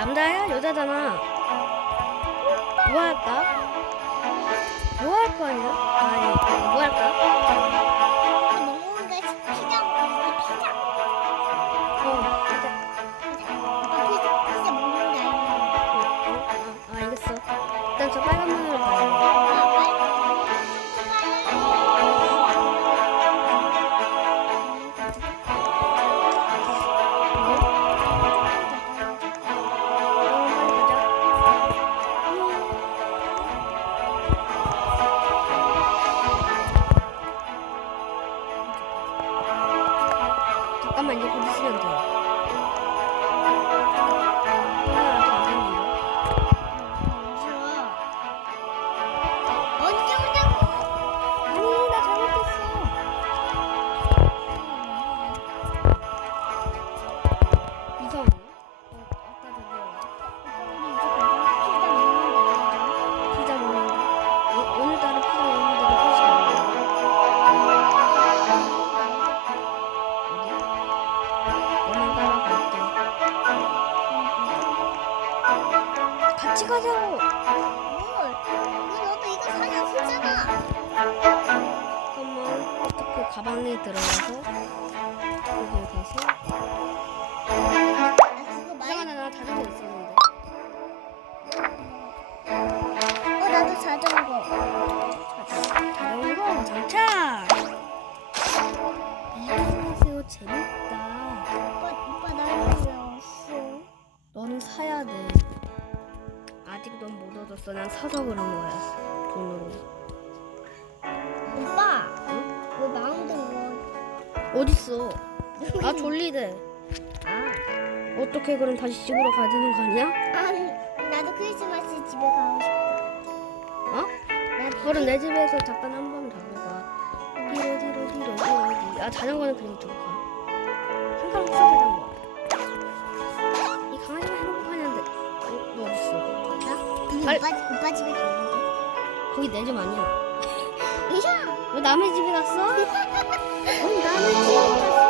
남자야? 여자잖아. 뭐 할까? 뭐 할 거냐? 아니, 뭐 자전거. 자전거 장착 안녕하세요. 재밌다. 오빠 오빠 나는 왜 없어? 너는 사야 돼. 아직 넌 못 얻었어. 난 사서 그런 거야 돈으로. 오빠 왜 마음대로 어딨어? 아 졸리대. 아, 어떻게 그럼 다시 집으로 가야 되는 거 아니야? 그럼 내 집에서 잠깐 한 번 가고 가. 뒤로 뒤로 뒤로 뒤로 뒤. 아 자전거는 그냥 좀 가. 한가로 써 자전거. 이 강아지가 행복하냐는데. 어, 너 어딨어? 우리 빨리- 오빠 오빠 집에 갔는데. 거기 내 집 아니야. 이야. 왜 남의 집에 갔어? 우리 남의 집에 갔어.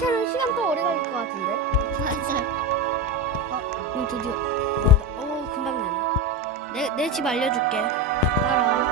이렇게 하면 시간 더 오래 걸릴 것 같은데. 맞아. 어 드디어. 어 금방 되네. 내 내 집 알려줄게. 따라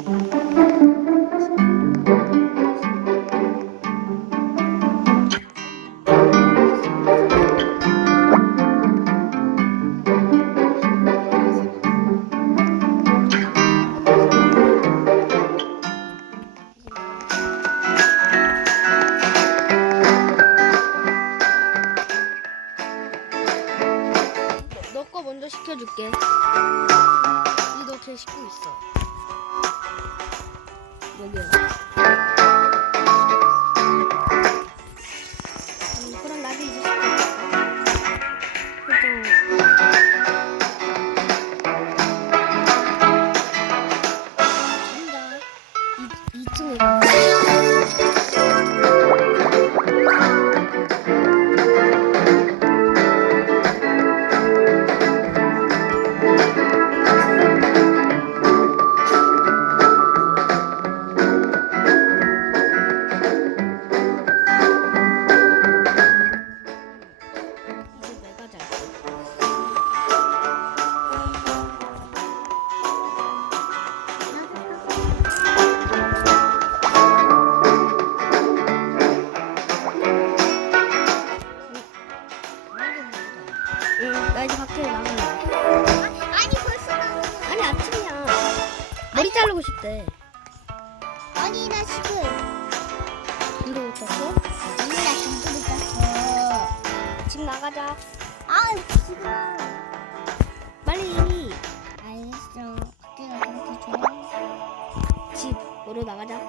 진화 밖으로 나가자.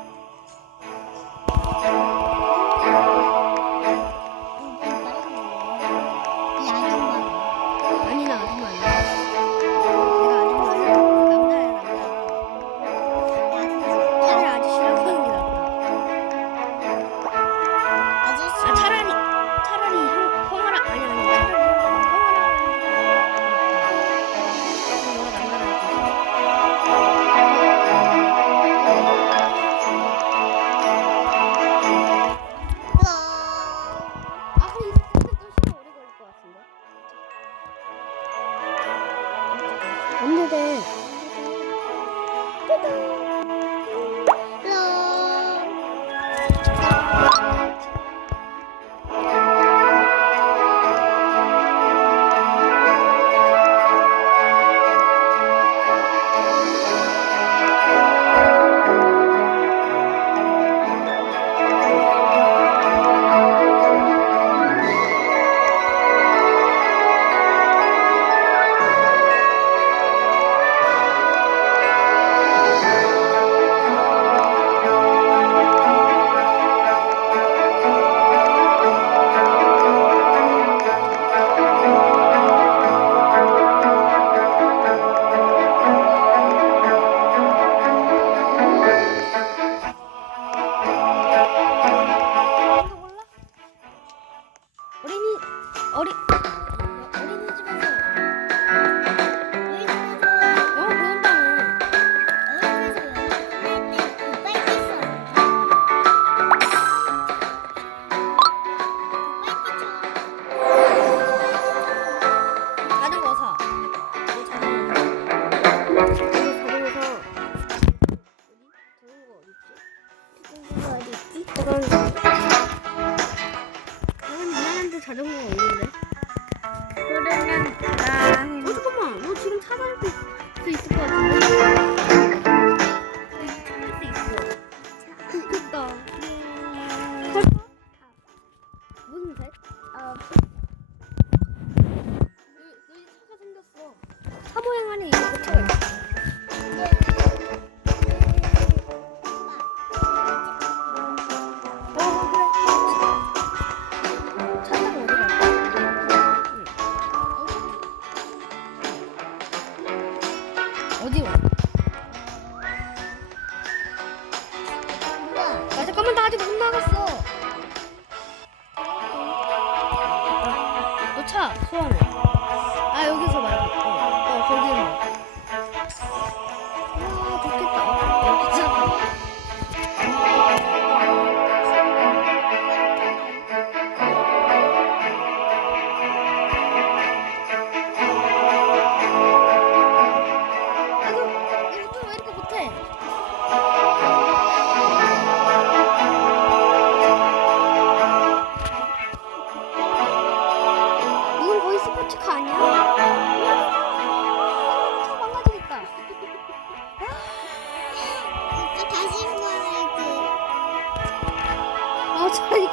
算了。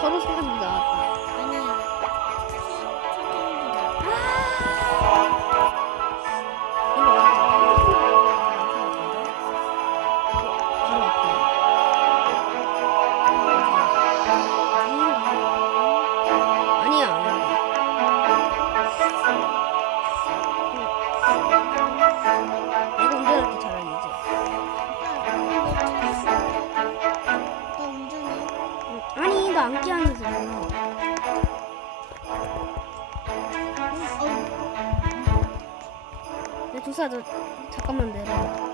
걸어서 가는 줄 알았다. 이거 안 끼얹어서 야 어. 네, 조사도 잠깐만 내려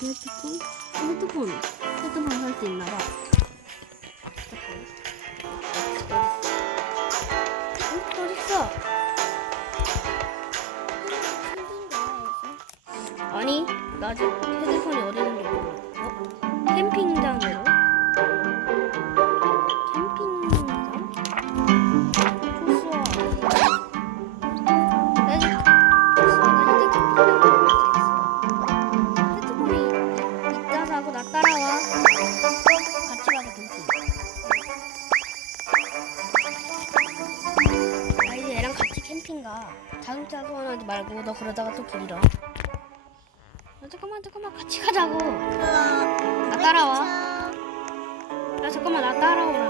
아마 내 핸드폰? 핸드폰 핸드폰 살 수 있나 봐. 핸드폰 어디 있어? 아니 나 지금 핸드폰이 어디 있는 또 불이라. 아, 잠깐만 잠깐만 같이 가자고. 나 따라와. 야 잠깐만 나 따라오라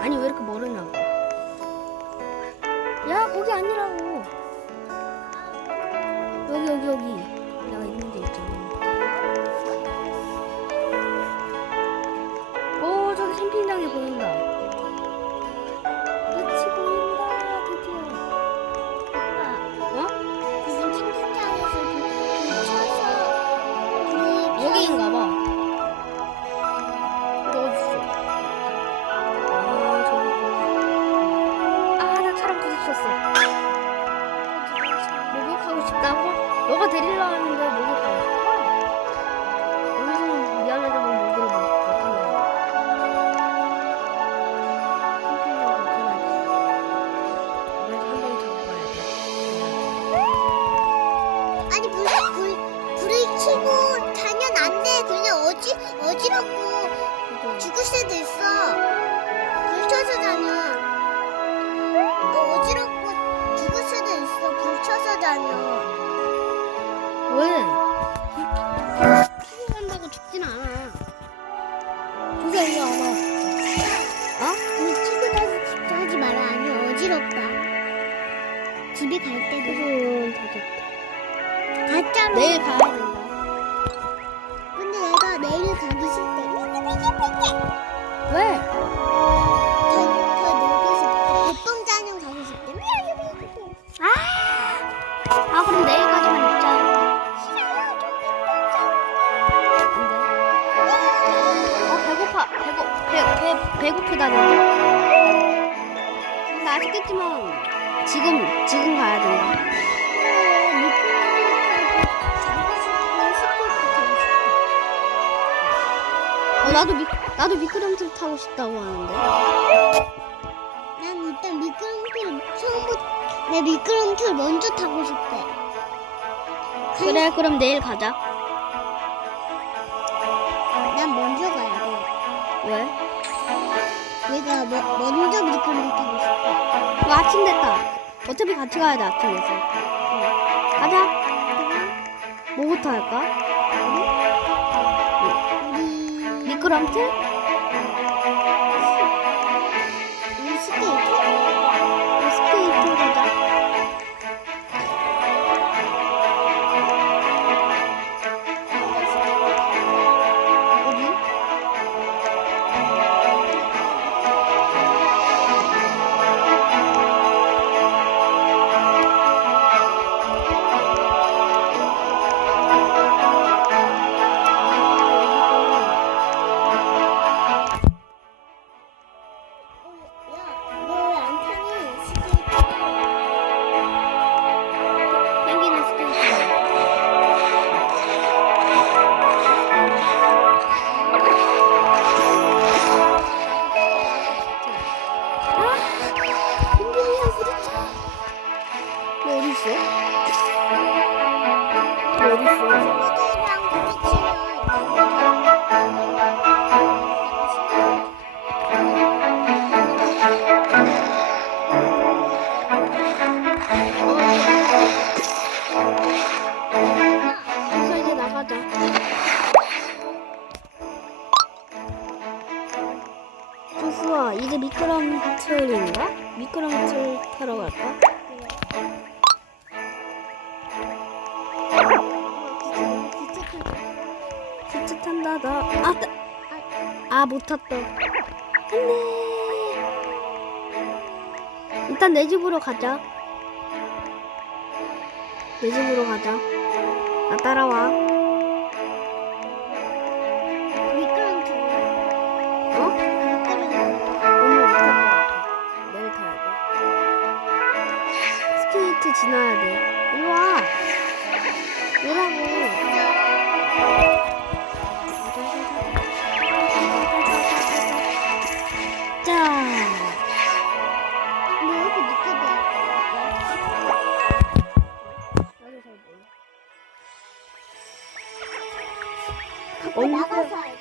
아니, 왜 이렇게 멀으냐고. 야, 거기 아니라고. 여기, 여기, 여기. 내가 있는 데 있잖아. 부딪혔어. 목욕하고 싶다고? 너가 데리러 왔는데 목욕하고 싶어? 왜? 피고 간다고 죽진 않아. 조사 이리 와봐. 어? 불 켜고 다시 하지 마라. 아니 어지럽다. 집에 갈 때도 그건 다 됐다. 가짜로. 내일 가야 된다. 근데 내가 내일 가기 싫대. 왜? 배, 배 배고프다는데. 근데 아시겠지만 지금 지금 가야 된다. 어 나도 미 나도 미끄럼틀 타고 싶다고 하는데. 난 일단 미끄럼틀 처음부터 내 미끄럼틀 먼저 타고 싶대. 그래 그럼 내일 가자. 난 먼저 가야 돼. 왜? 뭐, 먼저 미끄럼틀 타고 싶대. 어, 아침 됐다. 어차피 같이 가야 돼 아침 돼서. 가자. 뭐부터 할까? 우리 미끄럼틀? 일단 내 집으로 가자. 내 집으로 가자. 나 따라와. 미끄럼틀. 어? 미끄럼틀. 오늘 못탈 것 같아. 내일 타야 돼. 스케이트 지나야 돼. 일로 와. 오라고. 나